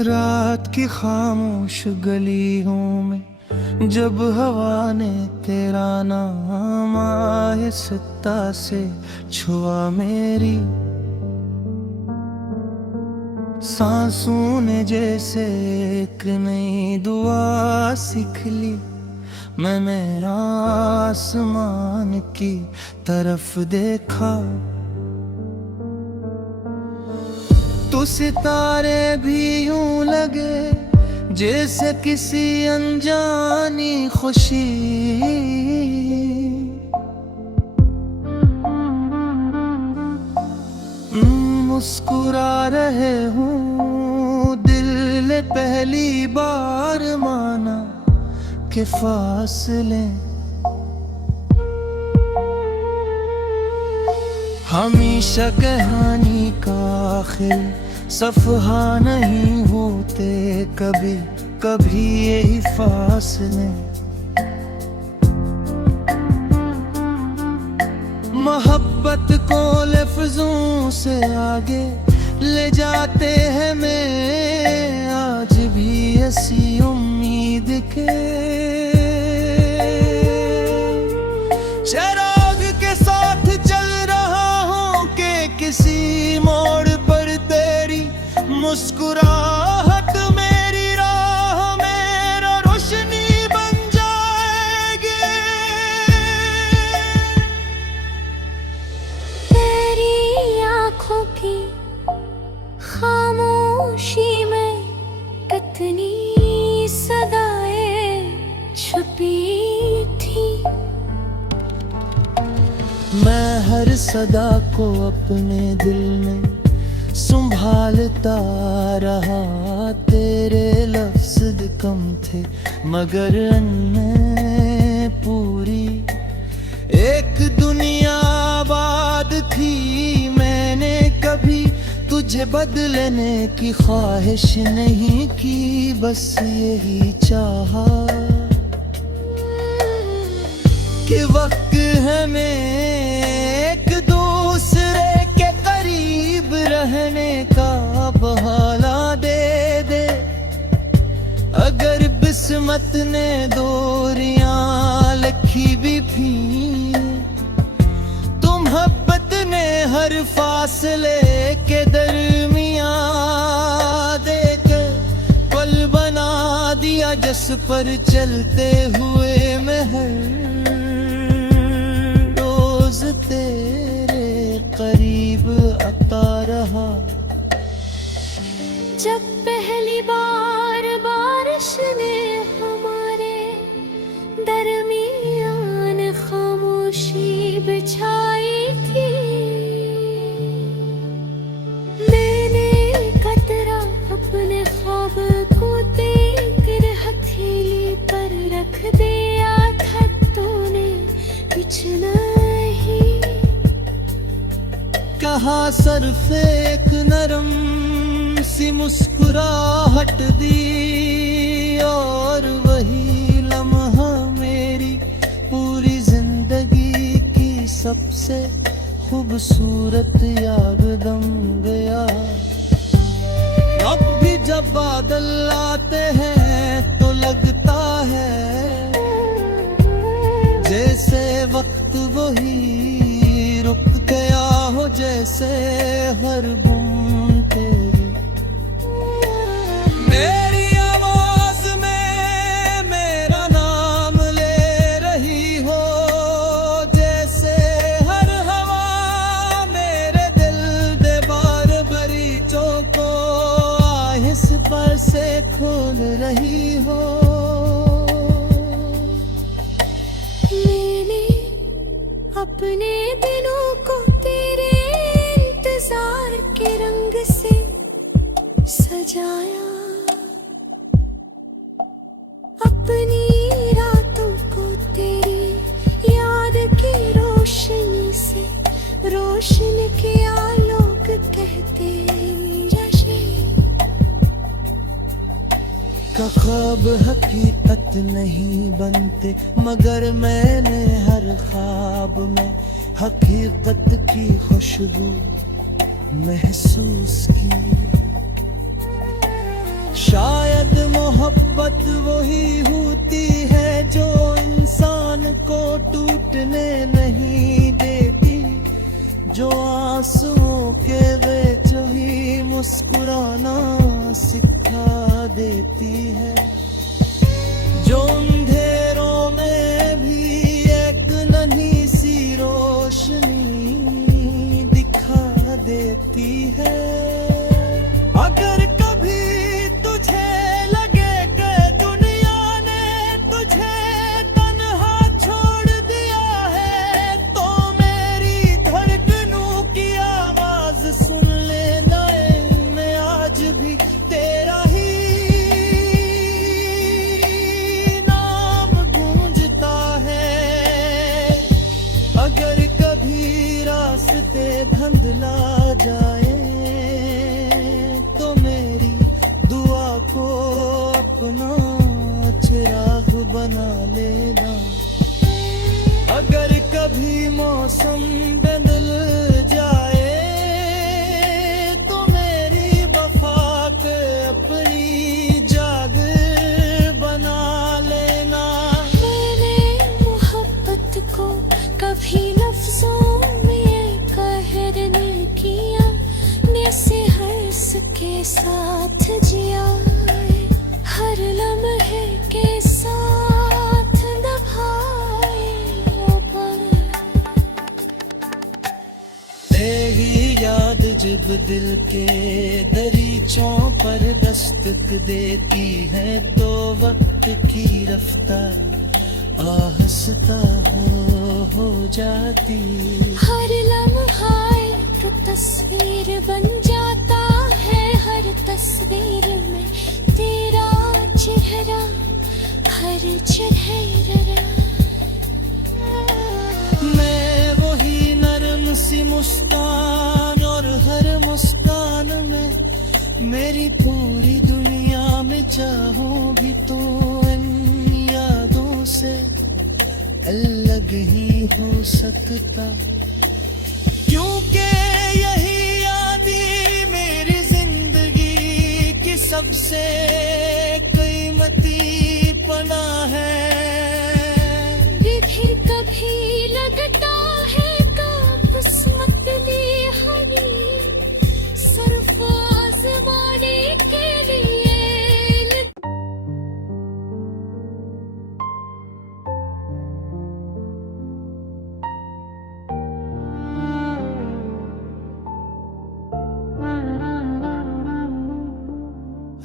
रात की खामोश गलियों में जब हवा ने तेरा नाम आहिस्ता से छुआ मेरी, सांसों ने जैसे एक नई दुआ सीख ली। मैंने आसमान की तरफ देखा तो सितारे भी यूं लगे जैसे किसी अनजानी खुशी। मुस्कुरा रहे हूँ दिल ने पहली बार माना कि फासले हमेशा कहानी का आखिर सफहा नहीं होते, कभी कभी यही फासले मोहब्बत को लफ्जों से आगे ले जाते हैं। मैं आज भी ऐसी उम्मीद के चिराग के साथ चल रहा हूँ कि किसी मोड़ पर तेरी मुस्कुराहट मेरी राह मेरा रोशनी बन जाएगी। तेरी आँखों की खामोशी में कितनी सदाएं छुपी थी। मैं हर सदा को अपने दिल में संभालता रहा, तेरे लफ्ज़ कम थे मगर अन्य पूरी एक दुनिया आबाद थी। मैंने कभी तुझे बदलने की ख्वाहिश नहीं की, बस यही चाहा कि वक्त हमें एक दूसरे के करीब रहने का बहाना दे दे। अगर किस्मत ने दूरियां लिखी भी थी तो मोहब्बत ने हर फासले के दरमियां देकर पल बना दिया, जिस पर चलते हुए मैं हर रोज तेरे करीब आता रहा। जब पहली बार बारिश ने हमारे दरमियान खामोशी बिछाई थी, मैंने कतरा अपने ख्वाब को तेरे हथेली पर रख दिया था। तूने कुछ नहीं कहा, सिर्फ एक नरम सी मुस्कुराहट दी और वही लम्हा मेरी पूरी जिंदगी की सबसे खूबसूरत याद बन गया। अब भी जब बादल आते हैं तो लगता है जैसे वक्त वही रुक गया हो, जैसे हर बूंद तेरी मेरी आवाज में मेरा नाम ले रही हो, जैसे हर हवा मेरे दिल दे बार बरीचों को आहिस्ता से खोल रही हो। मैंने अपने दिनों को तेरे इंतजार के रंग से सजाया, अपनी रातों को तेरी याद की रोशनी से रोशन किया। लोग कहते का ख्वाब हकीकत नहीं बनते, मगर मैंने हर ख्वाब में हकीकत की खुशबू महसूस की। शायद मोहब्बत वही होती है जो इंसान को टूटने नहीं देती, जो आंसुओं के बीच ही मुस्कुराना सिखा देती है, जो अंधेरों में भी एक नन्ही सी रोशनी दिखा देती है। अगर कभी तुझे लगे कि दुनिया ने तुझे तन्हा छोड़ दिया है, तो मेरी धड़कनों की आवाज सुन लेना, मैं आज भी तेरा ही नाम गूंजता है। अगर कभी रास्ते धुंधला जाए तो मेरी दुआ को अपना चिराग बना लेना। अगर कभी मौसम बदल जाए तो मेरी वफा पे अपनी जाग बना लेना। मैंने मोहब्बत को कभी लफ्जों में कहर नहीं किया, जैसे हर्ष के साथ जिया, हर लम्हे के साथ निभाए तेरी याद जब दिल के दरीचों पर दस्तक देती है, तो वक्त की रफ्तार आहिस्ता हो जाती। हर लम्हा एक तस्वीर बन जाता है, हर तस्वीर में तेरा चेहरा, हर चेहरा। मैं वही नरम सी मुस्कान, और हर मुस्कान में मेरी पूरी दुनिया में चाहूं भी तो इन यादों से अलग ही हो सकता, क्योंकि यही यादें मेरी जिंदगी की सबसे कीमती पनाह है। फिर कभी लगता है किस्मत ने हमें सिर्फ आज़माने के लिए।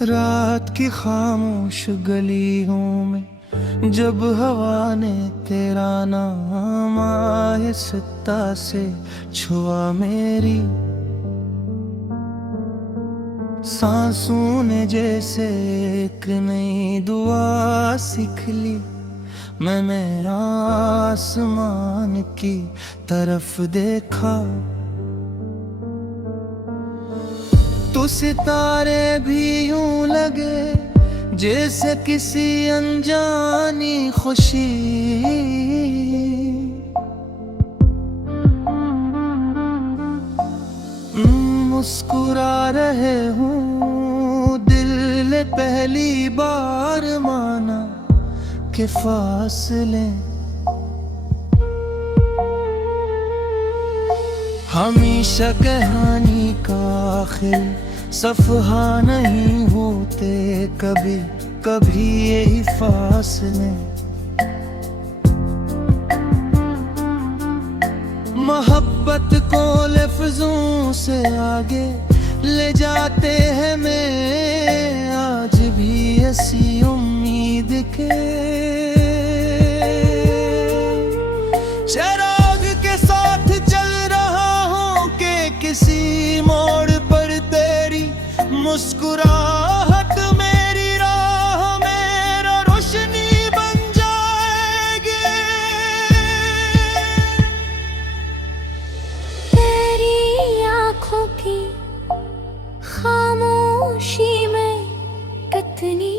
रात की खामोश गलियों में जब हवा ने तेरा नाम आहिस्ता से छुआ मेरी, सांसों ने जैसे एक नई दुआ सीख ली। मैंने आसमान की तरफ देखा तो सितारे भी यूं लगे जैसे किसी अनजानी खुशी। मुस्कुरा रहे हूँ, दिल ने पहली बार माना कि फासले हमेशा कहानी का आखिर सफहा नहीं होते, कभी कभी यही फासले मोहब्बत को लफ्जों से आगे ले जाते हैं। मैं आज भी ऐसी उम्मीद के चिराग के साथ चल रहा हूँ कि किसी मोड़ पर तेरी मुस्कुराहट मेरी राह में रोशनी बन जाएगी। तेरी आँखों की खामोशी में कितनी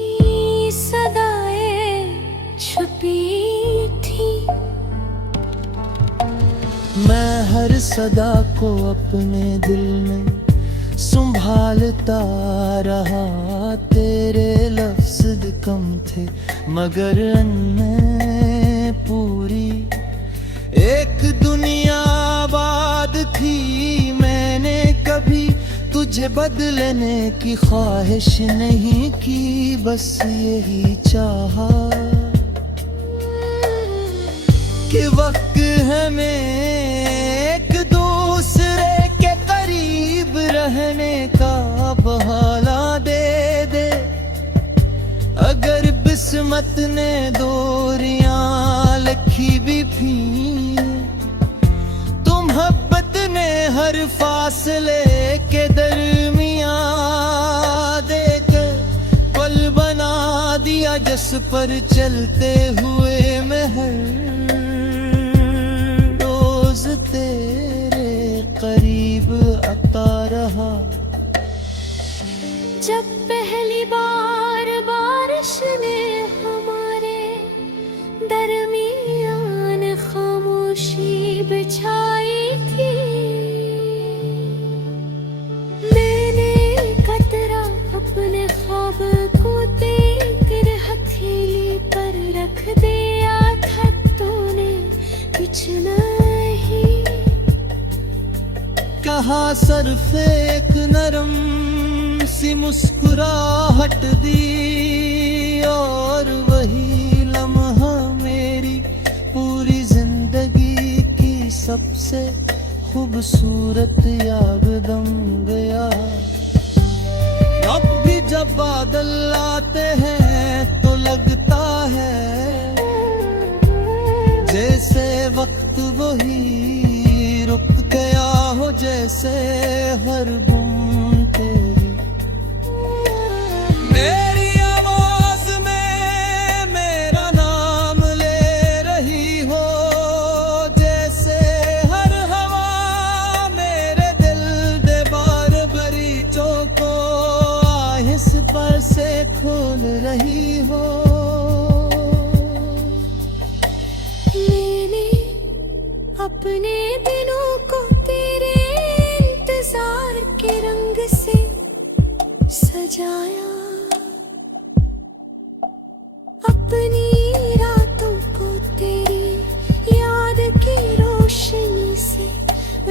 सदाएं छुपी थी। मैं हर सदा को अपने दिल में संभालता रहा तेरे लफ्ज कम थे मगर अन्य पूरी एक दुनिया आबाद थी। मैंने कभी तुझे बदलने की ख्वाहिश नहीं की, बस यही चाहा कि वक्त हमें एक दूसरे के करीब रहने का बहाना दे दे। अगर किस्मत ने दूरियां लिखी भी थी तो मोहब्बत ने हर फासले के दरमियां देकर पल बना दिया, जिस पर चलते हुए मैं हर रोज तेरे करीब आता रहा। जब पहली बार बारिश ने हमारे दरमियान खामोशी बिछाई थी, मैंने कतरा अपने ख्वाब को देकर हथेली पर रख दिया था, तूने कुछ नहीं कहा। सिर्फ एक नरम सी मुस्कुराहट दी और वही लम्हा मेरी पूरी जिंदगी की सबसे खूबसूरत याद बन गया। अब भी जब बादल आते हैं तो लगता है जैसे वक्त वही रुक गया हो, जैसे हर बूंद तेरी मेरी आवाज में मेरा नाम ले रही हो, जैसे हर हवा मेरे दिल दे बार बरीचों को आहिस पर से खोल रही हो। मैंने अपने दिनों को तेरे इंतजार के रंग से सजाया, अपनी रातों को तेरी याद की रोशनी से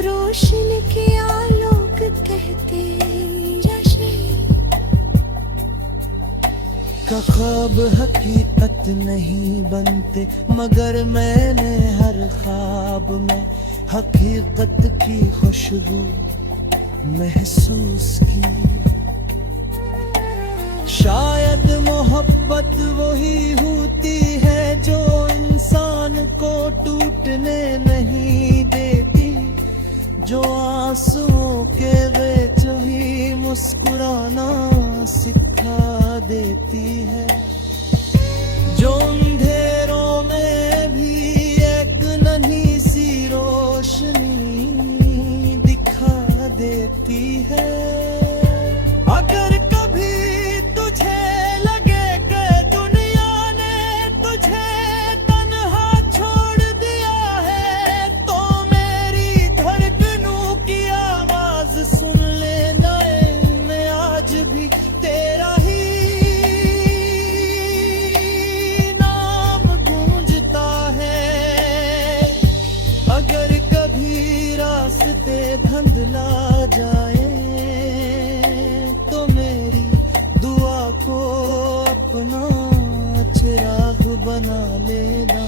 रोशन किया। लोग कहते जश्न का ख्वाब हकीकत नहीं बनते, मगर मैंने हर ख्वाब में हकीकत की खुशबू महसूस की। शायद मोहब्बत वही होती है जो इंसान को टूटने नहीं देती, जो आंसुओं के बीच ही मुस्कुराना सिखा देती है, जो अंधेरों में भी एक नन्ही सी रोशनी दिखा देती है। अगर कभी तुझे लगे कि दुनिया ने तुझे तन्हा छोड़ दिया है, तो मेरी धड़कनों की आवाज सुन लेना, मैं आज भी तेरा ही नाम गूंजता है। अगर कभी रास्ते धुंधला जाए तो मेरी दुआ को अपना चिराग बना लेना।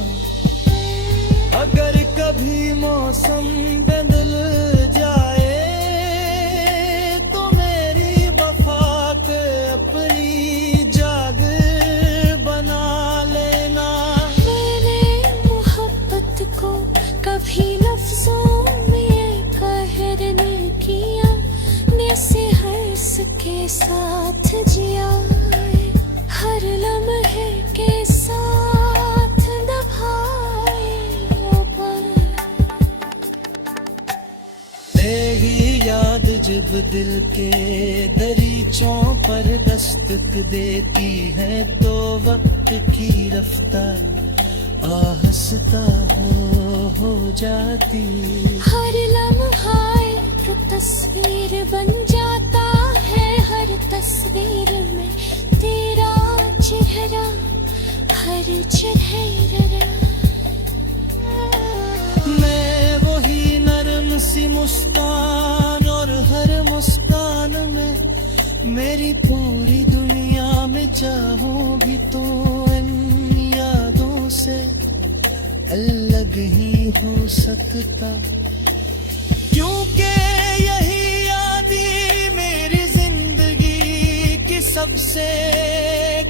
अगर कभी मौसम बदल जाए तो मेरी वफा के अपनी जागर बना लेना। मैंने मोहब्बत को कभी लफ्जों में कहर नहीं किया, से हर्ष के साथ जिया, हर लम्हे के साथ निभाए तेरी याद जब दिल के दरीचों पर दस्तक देती है तो वक्त की रफ्तार आहिस्ता हो जाती। हर लम्हा एक तस्वीर बन जाता है, हर हर तस्वीर में तेरा चेहरा, हर चेहरा। मैं वही नरम सी मुस्कान, और हर मुस्कान में मेरी पूरी दुनिया में चाहूं भी तो इन यादों से अलग ही हो सकता, क्योंकि यही यादें मेरी जिंदगी की सबसे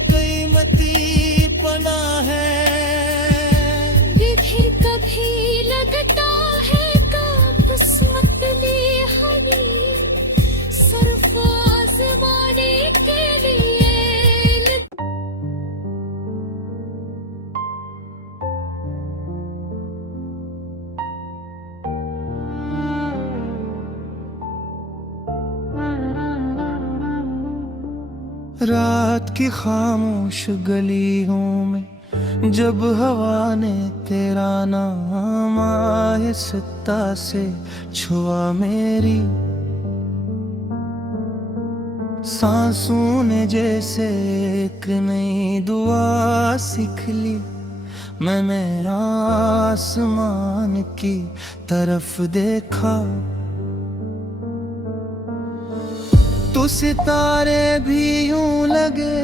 कीमती पनाह है। फिर कभी लगता है किस्मत ने हमें सिर्फ आज़माने के लिए। रात की खामोश गलियों में जब हवा ने तेरा नाम आहिस्ता से छुआ मेरी, सांसों ने जैसे एक नई दुआ सीख ली। मैंने आसमान की तरफ देखा तो सितारे भी यूं लगे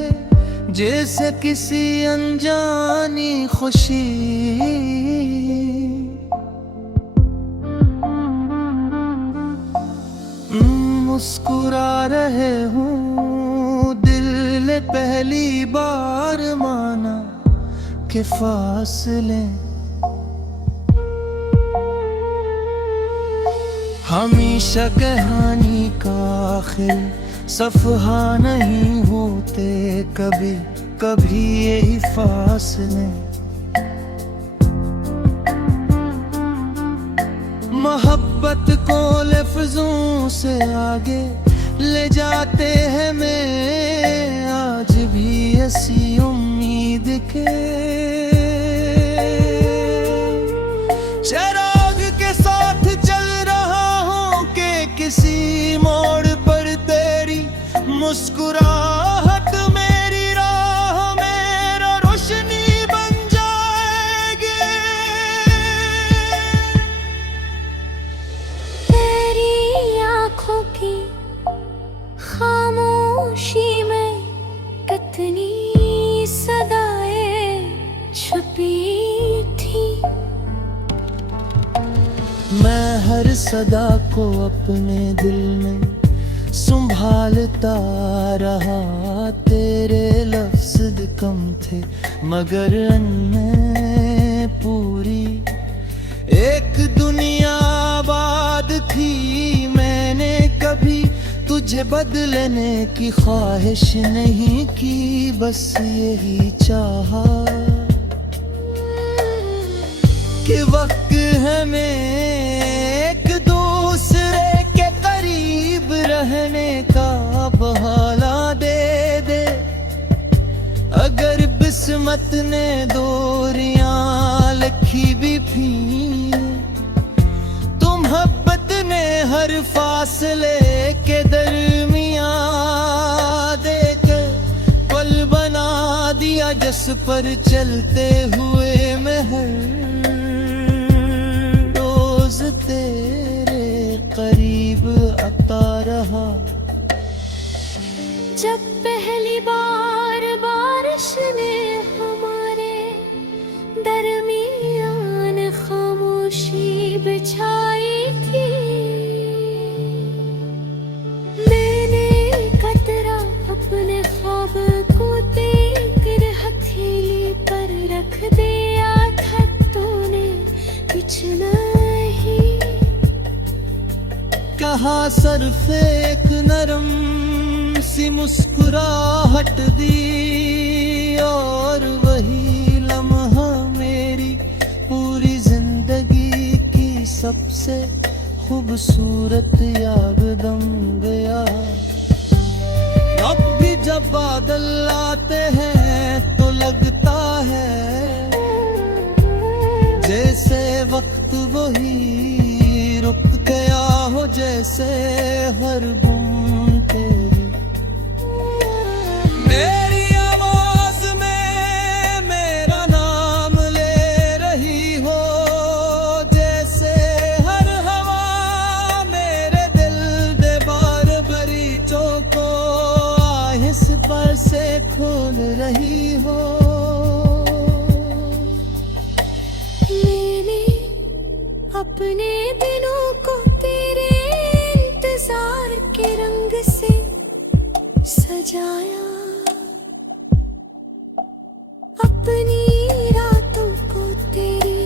जैसे किसी अनजानी खुशी। मुस्कुरा रहे हूँ दिल ने पहली बार माना के फासले हमेशा कहानी का आखिर सफहा नहीं होते, कभी कभी यही फासले मोहब्बत को लफ्जों से आगे ले जाते हैं। मैं आज भी ऐसी उम्मीद के चिराग के साथ चल रहा हूँ कि किसी मोड़ पर तेरी मुस्कुराहट मेरी राह में रोशनी बन जाएगी। तेरी आँखों की खामोशी में कितनी सदाएं छुपी थी। मैं हर सदा को अपने दिल में संभालता रहा, तेरे लफ्ज़ कम थे मगर अनमें पूरी एक दुनिया आबाद थी। मैंने कभी तुझे बदलने की ख्वाहिश नहीं की, बस यही चाहा कि वक्त हमें एक दूसरे के करीब रहने का बहाना दे दे। अगर किस्मत ने दूरियां लिखी भी थी तो मोहब्बत ने हर फासले के दरमियां देकर पल बना दिया, जिस पर चलते हुए मैं हर तेरे करीब आता रहा। जब पहली बार बारिश ने हमारे दरमियान खामोशी बिछाई थी, मैंने कतरा अपने ख्वाब को देकर हथेली पर रख दिया था। तूने कुछ नहीं कहा, सिर्फ एक नरम सी मुस्कुराहट दी, और वही लम्हा मेरी पूरी जिंदगी की सबसे खूबसूरत याद बन गया। अब भी जब बादल आते हैं तो लगता है जैसे वक्त वही रुक गया हो, जैसे हर बूंद तेरी रही हो। मैंने अपने दिनों को तेरे इंतजार के रंग से सजाया, अपनी रातों को तेरी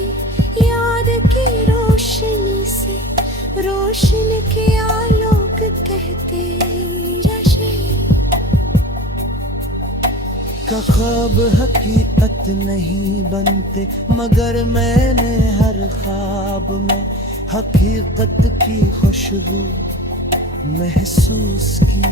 याद की रोशनी से रोशन किया। लोग कहते का ख्वाब हकीकत नहीं बनते, मगर मैंने हर ख्वाब में हकीकत की खुशबू महसूस की।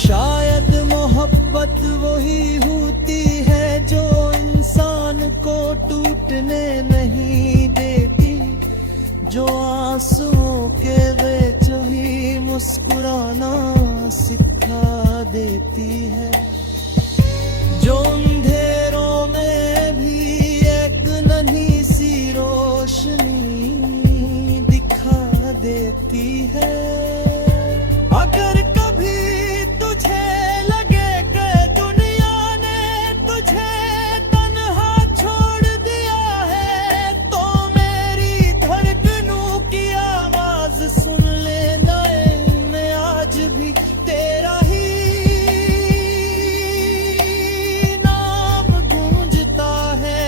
शायद मोहब्बत वही होती है जो इंसान को टूटने नहीं देती, जो आंसुओं के बीच भी मुस्कुराना सिखा देती है, जो अंधेरों में भी एक नन्ही सी रोशनी दिखा देती है। अगर कभी तुझे लगे कि दुनिया ने तुझे तन्हा छोड़ दिया है, तो मेरी धड़कनों की आवाज सुन लेना, इनमें आज भी तेरा ही नाम गूंजता है।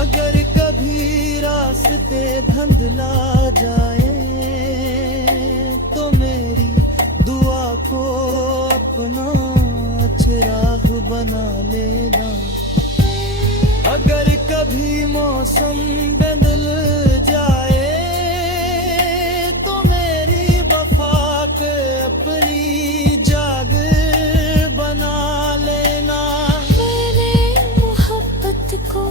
अगर कभी रास्ते धुंधला जाए तो मेरी दुआ को अपना चिराग बना लेना। अगर कभी मौसम बदल जाए तो मेरी वफा के अपनी जाग बना लेना। मैंने मोहब्बत को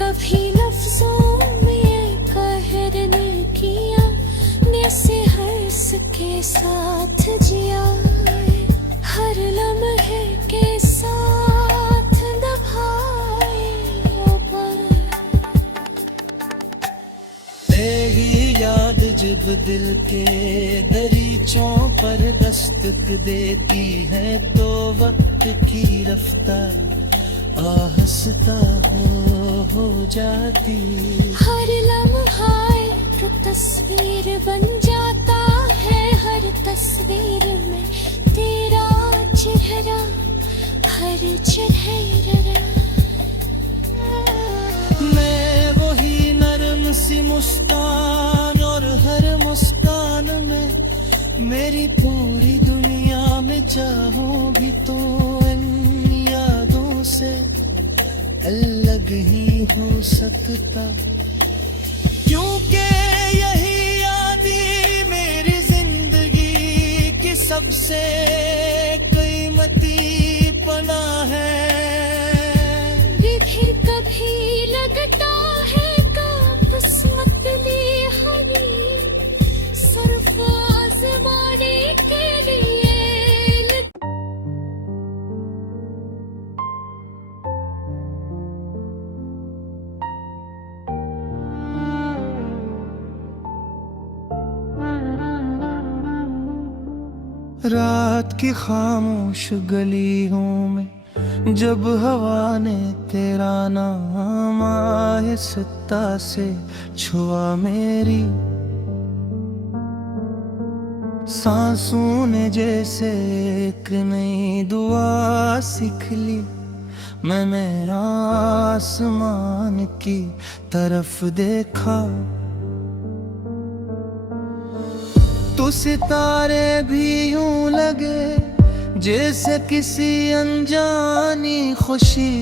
कभी लफ्जों में कहर नहीं किया, से हर्ष के साथ जिया, हर लम्हे के साथ निभाए। तेरी याद जब दिल के दरीचों पर दस्तक देती है, तो वक्त की रफ्तार आहिस्ता हो जाती। हर लम्हा एक तस्वीर बन जाता है, हर तस्वीर में तेरा चेहरा, हर चेहरा। मैं वही नरम सी मुस्कान, और हर मुस्कान में मेरी पूरी दुनिया में चाहूं भी तो इन यादों से अलग ही हो सकता, क्योंकि यही यादें मेरी जिंदगी की सबसे कीमती पनाह है। फिर कभी लगता है काबस मतली हमी, सिर्फ आज़माने के लिए। रात की खामोश गलियों में जब हवा ने तेरा नाम आहिस्ता से छुआ, मेरी सांसों ने जैसे एक नई दुआ सीख ली। मैंने आसमान की तरफ देखा, तो सितारे भी यूं लगे जैसे किसी अनजानी खुशी।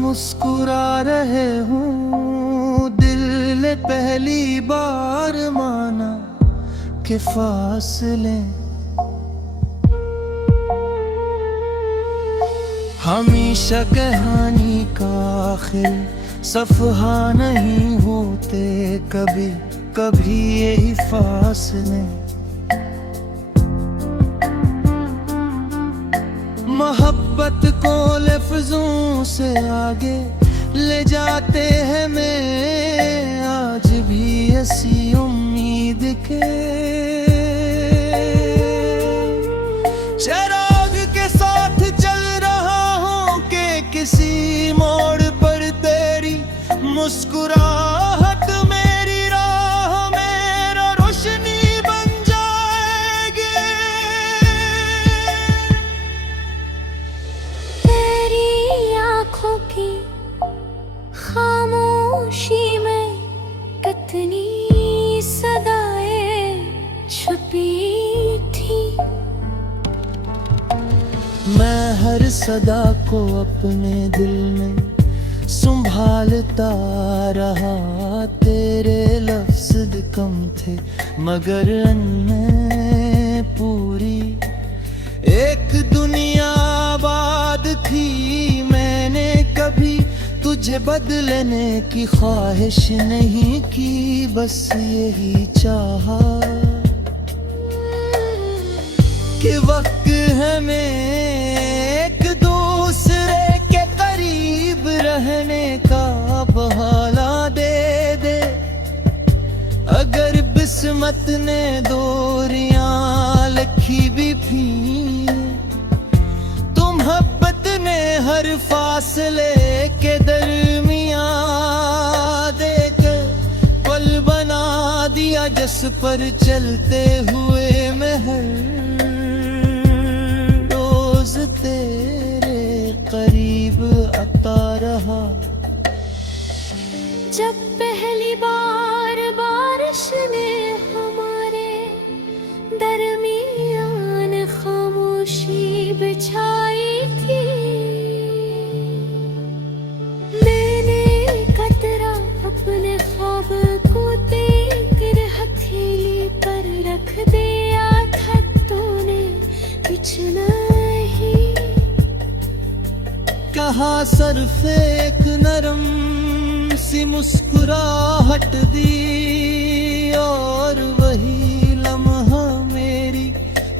मुस्कुरा रहे हूँ, दिल ने पहली बार माना कि फासले हमेशा कहानी का आखिर सफहा नहीं होते, कभी कभी यही फासले मोहब्बत को लफ्जों से आगे ले जाते हैं। मैं आज भी जैसी उम्मीद के चिराग के साथ चल रहा हूँ कि किसी मोड़ पर तेरी मुस्कुराहट मेरी राह में रोशनी बन जाएगी। तेरी आंखों की खामोशी में कितनी सदाएं छुपी थी। मैं हर सदा को अपने दिल में संभालता रहा। तेरे लफ्ज कम थे मगर अनमें पूरी एक दुनिया आबाद थी। मैंने कभी तुझे बदलने की ख्वाहिश नहीं की, बस यही चाहा कि वक्त हमें एक दूसरे के करीब रहने का बहाना दे दे। अगर किस्मत ने दूरियां लिखी भी थी, तो मोहब्बत ने हर फासले के दरमियां देकर पल बना दिया, जिस पर चलते हुए मैं हर रोज तेरे करीब आता रहा। जब पहली बार बारिश ने हमारे दरमियान खामोशी बिछाई थी, मैंने कतरा अपने ख्वाब को देकर हथेली पर रख दिया था। तूने कुछ नहीं कहा, सिर्फ एक नरम सी मुस्कुराहट दी, और वही लम्हा मेरी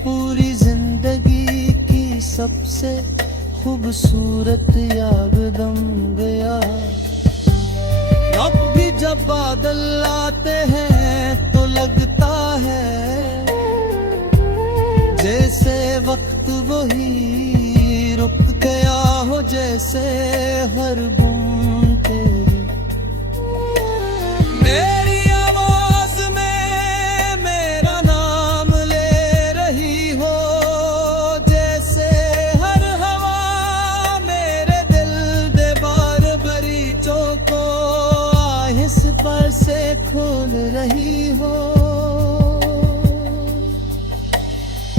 पूरी जिंदगी की सबसे खूबसूरत याद बन गया। अब भी जब बादल आते हैं तो लगता है जैसे वक्त वही रुक गया हो, जैसे हर बूंद तेरी मेरी आवाज में मेरा नाम ले रही हो, जैसे हर हवा मेरे दिल दे बार बरीचों को आहिस्ते पर से खोल रही हो।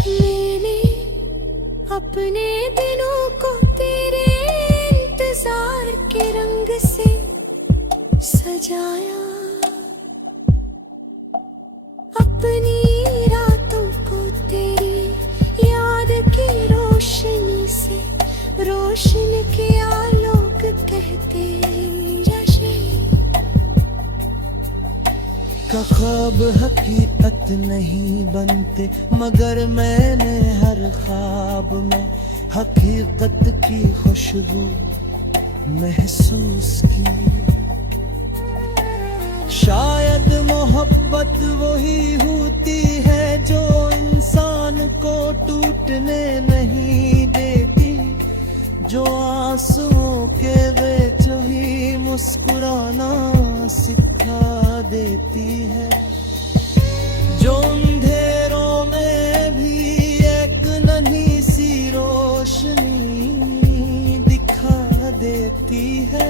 मैंने अपने दिनों को तेरे इंतजार के रंग से सजाया, अपनी रातों को तेरी याद की रोशनी से रोशन किया। लोग कहते जशे का ख्वाब हकीकत नहीं बनते, मगर मैंने हर ख्वाब में हकीकत की खुशबू महसूस की। शायद मोहब्बत वही होती है जो इंसान को टूटने नहीं देती, जो आंसुओं के बीच ही मुस्कुराना सिखा देती है, जो अंधेरों में भी एक नन्ही सी रोशनी दिखा देती है।